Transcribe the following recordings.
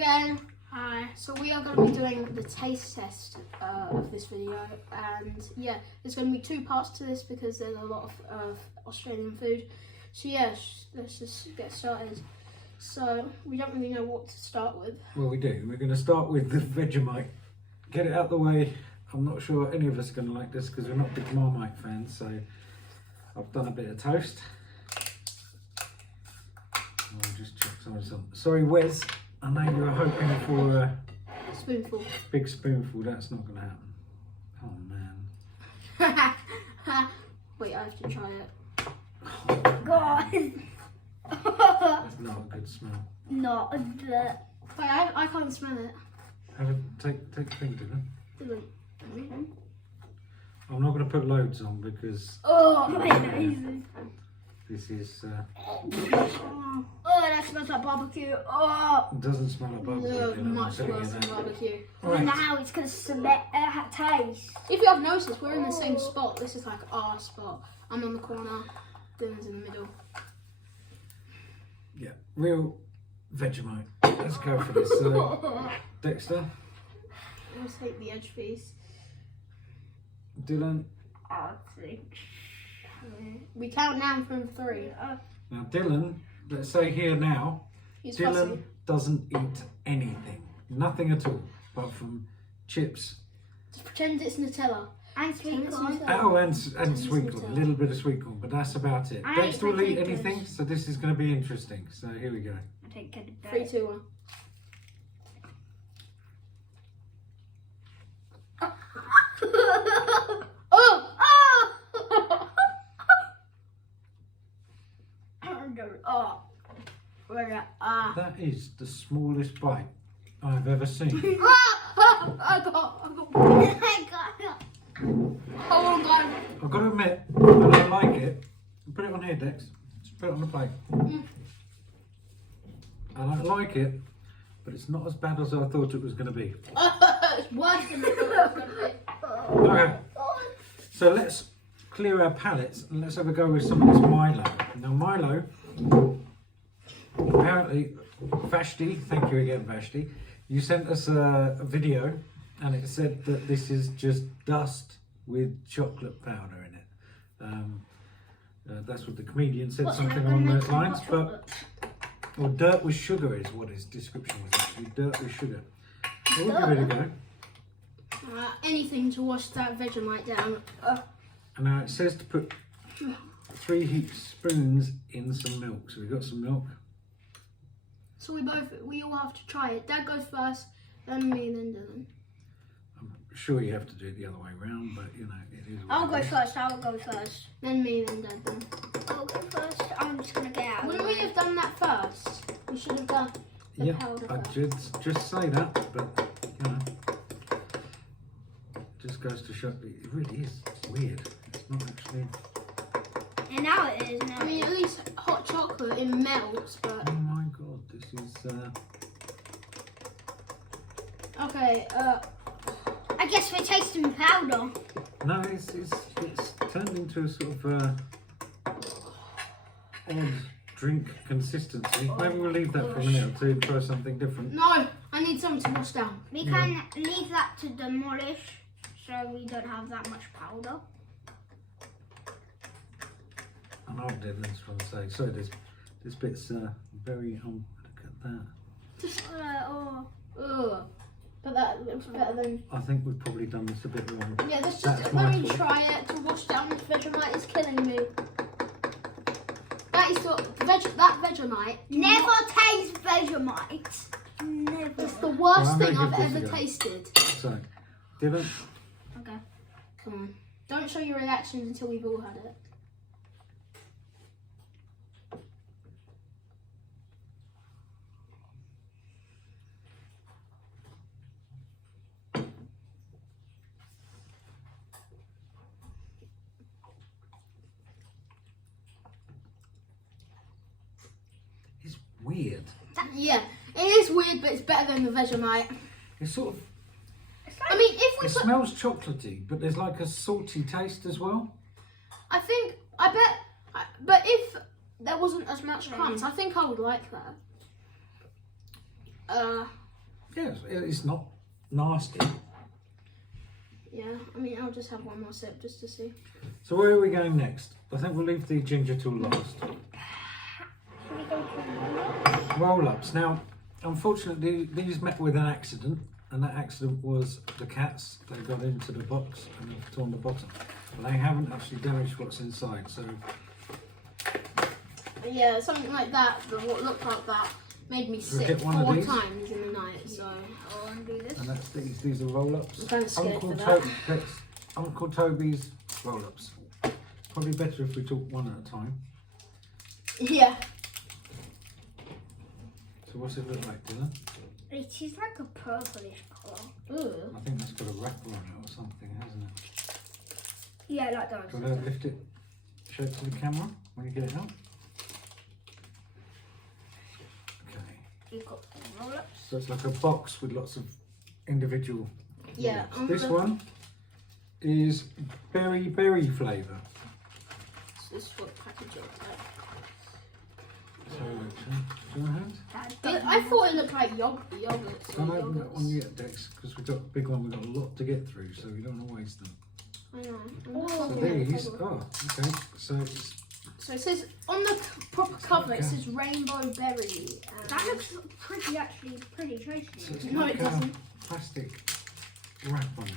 again. Hi. So we are going to be doing the taste test of this video, and yeah, there's going to be 2 parts to this because there's a lot of Australian food. So yeah, let's just get started. So we don't really know what to start with. Well, we do. We're going to start with the Vegemite. Get it out the way. I'm not sure any of us are going to like this because we're not big Marmite fans. So I've done a bit of toast. I'll just check some of this on. Sorry, Wes. I know you were hoping for a Spoonful. big spoonful. That's not going to happen. Oh man. Wait, I have to try it. God. That's not a good smell. Not a bit. Wait, I can't smell it. Have a take the thing, Dylan. Dylan. I'm not going to put loads on because Oh, my nose. this is Oh, that smells like barbecue. Oh. it doesn't smell like barbecue. No, you know, I'm much telling you worse than that. barbecue. Right. Now it's going to smell taste. If you have noticed, we're in the same spot. This is like our spot. I'm on the corner, Dylan's in the middle. Yeah, real Vegemite. Let's go for this. So, Dexter, We'll take the edge piece. Dylan. I think. We count down from 3. Now, Dylan, let's say here now, He's Dylan fussy. doesn't eat anything. Nothing at all, apart from chips. Just pretend it's Nutella. And sweet corn. Oh, and sweet corn. Nutella. A little bit of sweet corn, but that's about it. I Dexter will eat potatoes. anything, so this is going to be interesting. So here we go. I take it 3, 2, 1. Oh! Oh. That is the smallest bite I've ever seen. I got. Hold on, guys. I've got to admit, I don't like it. Put it on here, Dex. Just put it on the plate. I don't like it, but it's not as bad as I thought it was going to be. It's worse than I thought it was going to be. Okay, so let's clear our palates and let's have a go with some of this Milo. Now Milo, apparently, Vashti, thank you again Vashti, you sent us a video and it said that this is just dust with chocolate powder in it. That's what the comedian said, something along those lines, but or dirt with sugar is what his description was actually, dirt with sugar. So we'll give it a go. Anything to wash that Vegemite down. And now it says to put 3 heaped spoons in some milk. So we've got some milk. So we all have to try it. Dad goes first, then me, then Dylan. I'm sure you have to do it the other way around, but you know, it is what I'll it go is. first. I'll go first. Then me, then Dad. Then. I'll go first. I'm just going to get out. of the Wouldn't we way. have done that first? We should have done the Yeah, powder I first. just say that, but you know, just goes to show it really is weird. It's not actually. And now it is. Now I mean, at least hot chocolate, it melts, but... Oh my god, this is. Okay, I guess we're tasting powder. No, it's turned into a sort of odd drink consistency. Maybe we'll leave that for a minute or two and try something different. no, I need something to wash down. We can leave that to demolish so we don't have that much powder. I know what Dylan's trying to say. Sorry, this bit's very look at that. Just, but that looks better than... I think we've probably done this a bit wrong. Yeah, let's That's just, my let me fault. try it to wash down this Vegemite. It's killing me. That is that Vegemite. Never taste Vegemite. Never. It's the worst Well, I'm thing gonna I've give this ever a go. tasted. So, Dylan, Okay, come on. Don't show your reactions until we've all had it. it's weird. Yeah, it is weird, but it's better than the Vegemite. It's sort of. I mean, if we It put... smells chocolatey, but there's like a salty taste as well. I bet... But if there wasn't as much crumbs, I think I would like that. Yes, it's not nasty. Yeah, I mean, I'll just have one more sip just to see. So where are we going next? I think we'll leave the ginger till last. Should we go to Roll-ups. Now, unfortunately, these met with an accident, and that accident was the cats. They got into the box and they've torn the bottom. But they haven't actually damaged what's inside, so... Yeah, something like that, what looked like that, made me Should we sick get one of 4 these? times in the night, so... I'll undo this. And that's these are roll-ups. I'm kind of scared for that. That's Uncle Toby's roll-ups. Probably better if we talk one at a time. Yeah. So what's it look like, Dylan? It is like a purplish colour. Ooh. I think that's got a wrapper on it or something, hasn't it? Yeah, like that. Do you want to lift it, show it to the camera when you get it out? Okay. You've got roll-ups. So it's like a box with lots of individual Yeah. roll-ups. This one is berry flavour. This is what package it looks like. So, do you want a hand? I thought it looked like yogurt. Don't open that one yet, Dex, because we've got a big one. We've got a lot to get through, so we don't want to waste them. I know. Oh. So these, okay. So It says on the proper cover, it says rainbow berry. That looks pretty, actually pretty tasty. it's No, like it doesn't. a plastic wrap on here.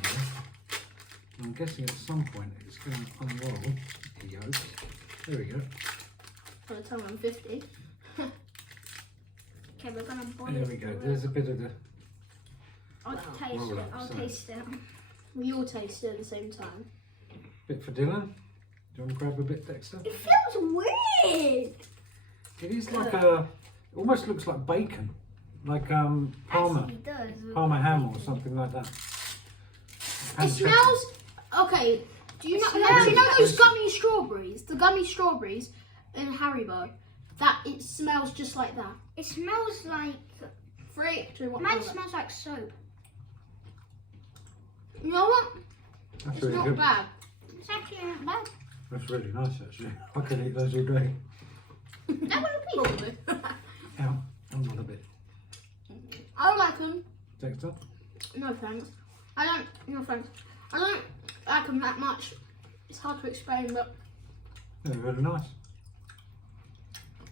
And I'm guessing at some point it's going to unroll the yolk. There we go. By the time I'm 50. Okay, we're gonna boil There it. we go. There's a bit of the. I'll taste roll it. up, I'll so- taste it. We all taste it at the same time. Bit for Dylan. Do you want to grab a bit, Dexter? It feels weird. It is like a. It almost looks like bacon, like Parma Actually, it does. Parma ham or something like that. It And smells. Okay. Do you know? Do you know those gummy strawberries? The gummy strawberries in Haribo. That it smells just like that. It smells like. 3, 2, 1. Mine smells like soap. You know what? That's It's really not good. bad. It's actually not bad. That's really nice actually. I could eat those all day. That would be. Probably. Out a little bit. I like them. Dexter? No thanks. I don't. No thanks. I don't like them that much. It's hard to explain, but They're really nice.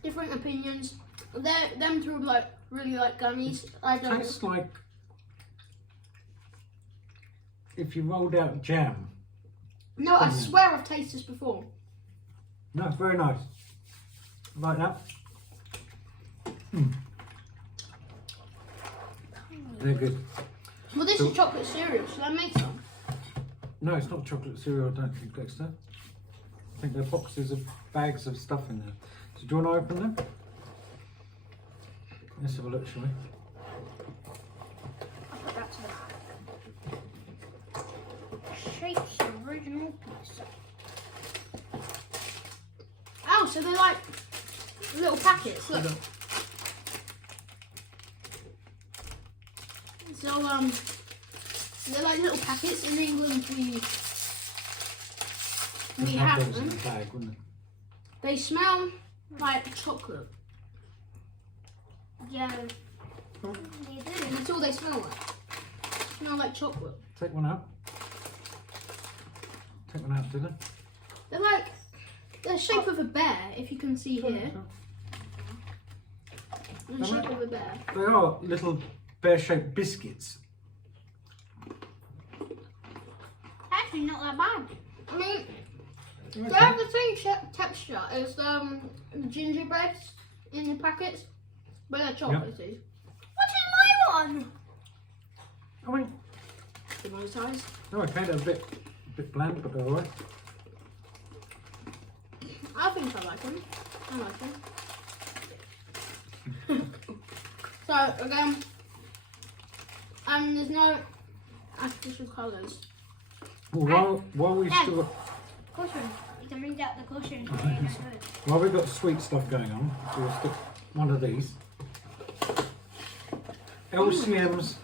different opinions. Them two are like really like gummies. I don't. Tastes like if you rolled out jam. No, I swear I've tasted this before. No, it's very nice. Like that. Mm. They're good. Well, this So- is chocolate cereal. Should I make some? No, it's not chocolate cereal, I don't think, Dexter. I think they're boxes of bags of stuff in there. So do you want to open them? Let's have a look, shall we? I'll put that to the back. Shapes original pizza. Oh, so they're like little packets. Look. So they're like little packets. In England, we They'd have those in them. a bag, wouldn't it? They smell like chocolate. Yeah. Oh. You do. That's all they smell like. Smell like chocolate. Take one out. Take one out, Dylan. They're like the shape of a bear, if you can see here. The shape of a bear. They are little bear-shaped biscuits. Actually, not that bad. I mean, they Okay. have the same texture as the gingerbreads in the packets, but they're chocolatey. What's in my one? I mean, The nice size. they're okay. They're a bit bland, but they're alright. I think I like them. I like them. So again, there's no artificial colours. Well, while we've Dad. still got, Caution. You can read out the caution. while we've got sweet stuff going on, we'll stick one of these. LCM's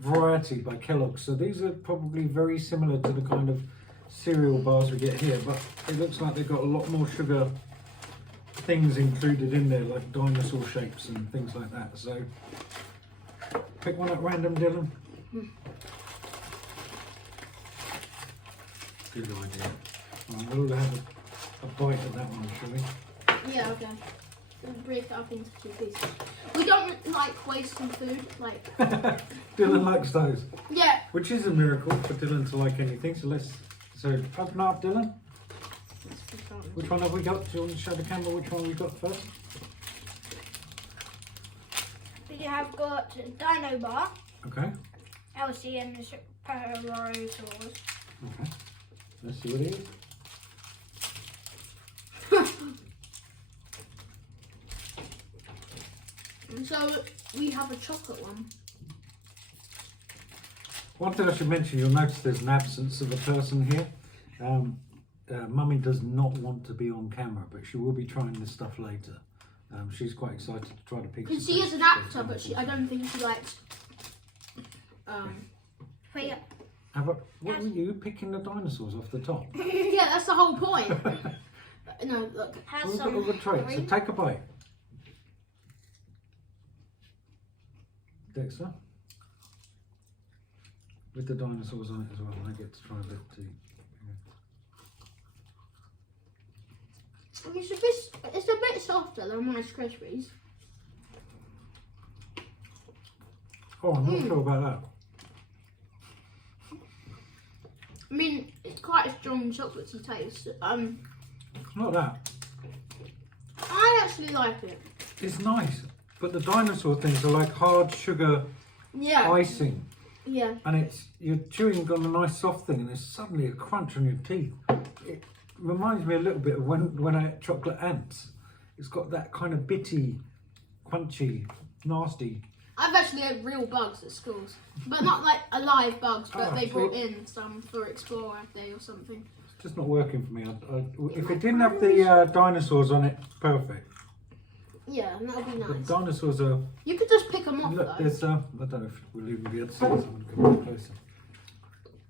Variety by Kellogg's. So these are probably very similar to the kind of cereal bars we get here, but it looks like they've got a lot more sugar things included in there, like dinosaur shapes and things like that. So Pick one at random, Dylan. Good idea. Right, we'll have a bite of that one, shall we? Yeah, okay. We'll break it up into 2 pieces. We don't like wasting food, like... Dylan likes those. Yeah. Which is a miracle for Dylan to like anything. So open up, Dylan. Which one have we got? Do you want to show the camera which one we got first? We have got Dino Bar, Okay. Elsie, and the Superheroes. Okay. Let's see what it is. So we have a chocolate one. One thing I should mention, you'll notice there's an absence of a person here. Mummy does not want to be on camera, but she will be trying this stuff later. She's quite excited to try the pizza. Because she is an actor, but I don't think she likes... Wait, What were you picking the dinosaurs off the top? yeah, that's the whole point. No, look. have We've got some all the traits, so green. take a bite. Dexter? With the dinosaurs on it as well, I get to try a bit too. It's a bit softer than Rice Krispies. Oh, I'm not sure about that. I mean, it's quite a strong chocolatey taste. Not that. I actually like it. It's nice, but the dinosaur things are like hard sugar Yeah. icing, Yeah. and you're chewing on a nice soft thing, and there's suddenly a crunch on your teeth. It reminds me a little bit of when I ate chocolate ants. It's got that kind of bitty, crunchy, nasty. I've actually had real bugs at schools, but not like alive bugs. But Oh, they brought see? in some for Explorer Day or something. It's just not working for me. If it didn't have the dinosaurs on it, perfect. Yeah, and that'll be The nice. dinosaurs are. You could just pick them off Look, though. there's. I don't know if we'll even be able to see this. I'm going to come a bit closer.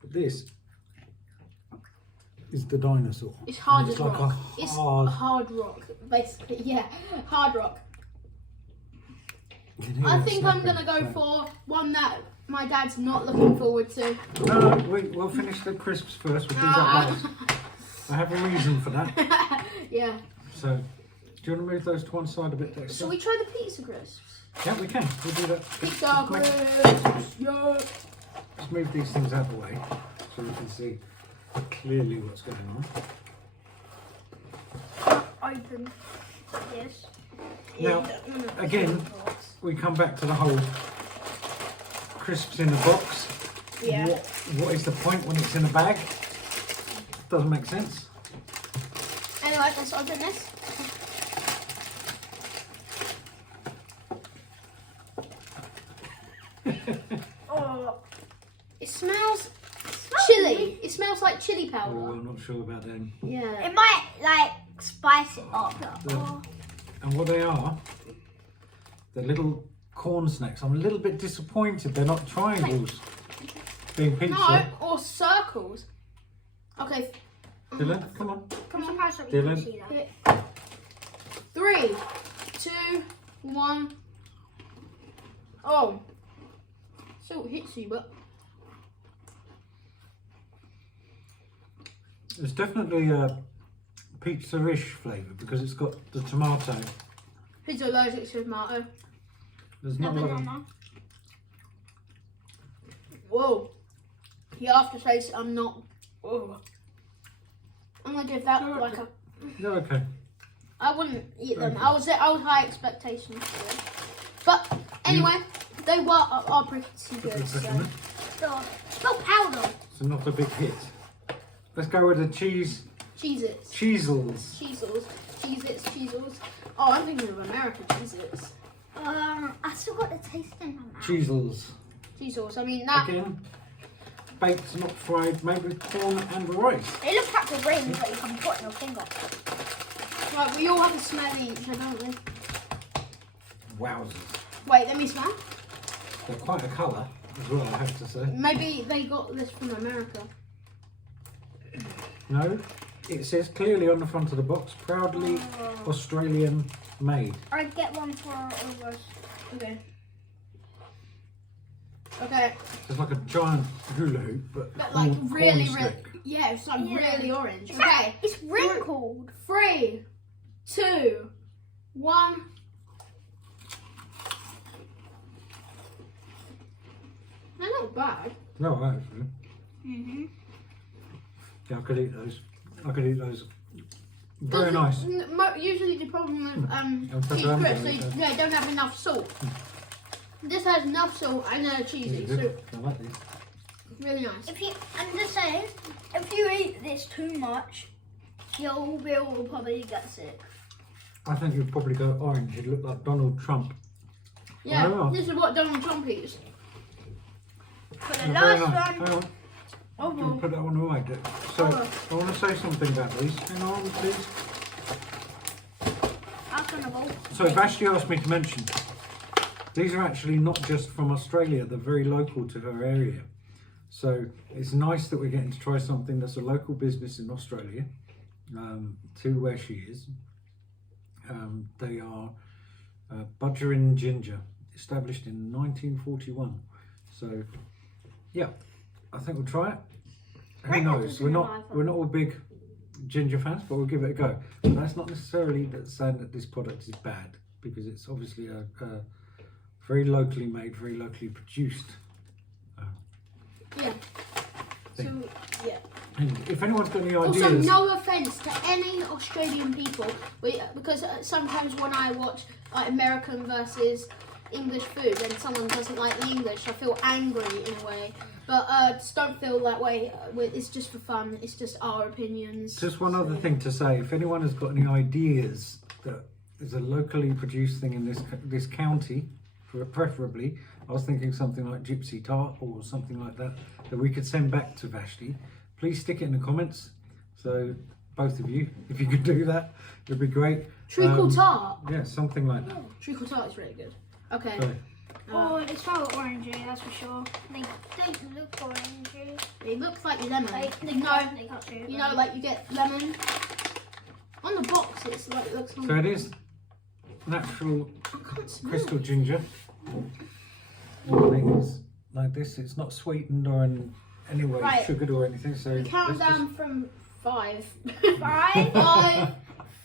But this is the dinosaur. It's hard And as it's like rock. a It's hard. hard rock, basically. Yeah, hard rock. You can hear I it think I'm snapping, gonna go so- for one that my dad's not looking forward to. No, we'll finish the crisps first. We'll do that later. I have a reason for that. Yeah. So, do you want to move those to one side a bit, Dexter? Shall we try the pizza crisps? Yeah, we can. We'll do that. Pizza Make- crisps. Yeah. Let's move these things out of the way so we can see clearly what's going on. Open this. Now, again, we come back to the whole crisps in the box. Yeah. What is the point when it's in a bag? Doesn't make sense. Anyway, let's open this. Oh, It smells chili. It smells like chili Oh, powder. I'm not sure about them. Yeah. it might like spice it up. Oh. And what they are, they're little corn snacks. I'm a little bit disappointed they're not triangles being pizza. No, or circles. Okay, Dylan, come on. I'm surprised that you can Dylan. see that. 3, 2, 1. Oh, still hits you, but It's definitely a pizza-ish flavour because it's got the tomato. who's allergic to tomato? There's not a lot of... Banana. Whoa. The aftertaste, I'm not. Oh. I'm gonna give that like a. They're okay. I wouldn't eat them. Okay. I was high expectations for them. But anyway, they are pretty good. So. So, smell powder. So not a big hit. Let's go with the cheese... Cheez-Its. Cheezels. Cheezels. Cheez-Its. Cheezels. Oh, I'm thinking of American Cheez-Its. I still got the taste in my mouth. Cheezels. Cheezels. I mean that. Again, baked, not fried, made with corn and rice. They look like the rings that you can put in your finger. Right, we all have a smell each, don't we? Wowzers. Wait, let me smell. They're quite a colour as well, I have to say. Maybe they got this from America. No, it says clearly on the front of the box, proudly Australian made. I'd get one for all of us. Okay. Okay. It's like a giant hula hoop, but like corn really, stick. yeah, it's like Yeah. really orange. It's Okay. like, it's wrinkled. 3, 2, 1. They're not bad. No, actually. Mhm. Yeah, I could eat those. Very nice. Usually the problem with I'll cheese put crisps, them they don't have enough salt. This has enough salt and cheesy, These are so good. I like these. really nice. I'm just saying, if you eat this too much, your bill will probably get sick. I think you'd probably go orange. You'd look like Donald Trump. Yeah, Oh. this is what Donald Trump eats. For the Very last nice. one, Hang on. Oh, I'll put that on away. So, I want to say something about these. Hang on, please. after the bowl. So, Vashti asked me to mention, these are actually not just from Australia. They're very local to her area. So, it's nice that we're getting to try something that's a local business in Australia, to where she is. They are Budgerin Ginger, established in 1941. So, yeah, I think we'll try it. Who knows? We're not all big ginger fans, but we'll give it a go. But that's not necessarily saying that this product is bad, because it's obviously a very locally made, very locally produced. Yeah. So, yeah. And if anyone's got any ideas, Also, no offense to any Australian people, because sometimes when I watch like American versus English food and someone doesn't like the English, I feel angry in a way. But just don't feel that way. It's just for fun. It's just our opinions. just one other thing to say: if anyone has got any ideas that is a locally produced thing in this county, preferably, I was thinking something like gypsy tart or something like that we could send back to Vashti. Please stick it in the comments. So both of you, if you could do that, it'd be great. Treacle tart. Yeah, something like that. Treacle tart is really good. Okay. So, Oh, it smells orangey, that's for sure. They don't look orangey. It looks like lemon. They No, got to, you know, like you get lemon on the box. It's like it looks. so it is natural I can't smell crystal it. ginger. Everything is like this. It's not sweetened or in any way Right. sugared or anything. So We count let's down from 5. 5, 5,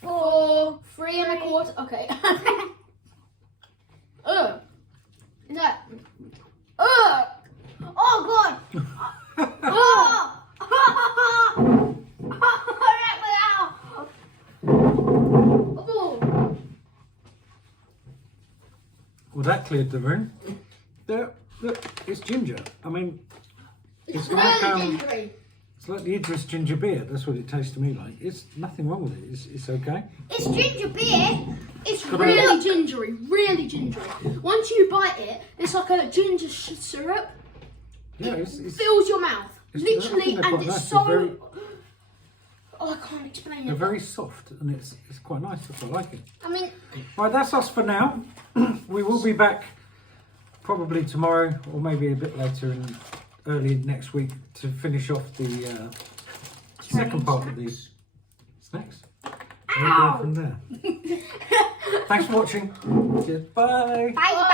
4, 3 1/4. Okay. Ugh. Is that? Ugh. Oh God. Ugh. Oh. Well, that cleared the room. There, look, it's ginger. I mean, It's like, really gingery. it's like the Idris ginger beer. That's what it tastes to me like. It's nothing wrong with it. It's okay. It's ginger beer. It's Come on. really gingery, really gingery. Once you bite it, it's like a ginger syrup. Yeah, It it's fills your mouth, I literally, think they're and quite it's nice. so. They're very- Oh, I can't explain they're it. very soft and it's quite nice. I like it. I mean, Right, that's us for now. We will be back probably tomorrow or maybe a bit later in early next week to finish off the second part of the snacks. And we'll go from there. Thanks for watching. Cheers. Bye. Bye.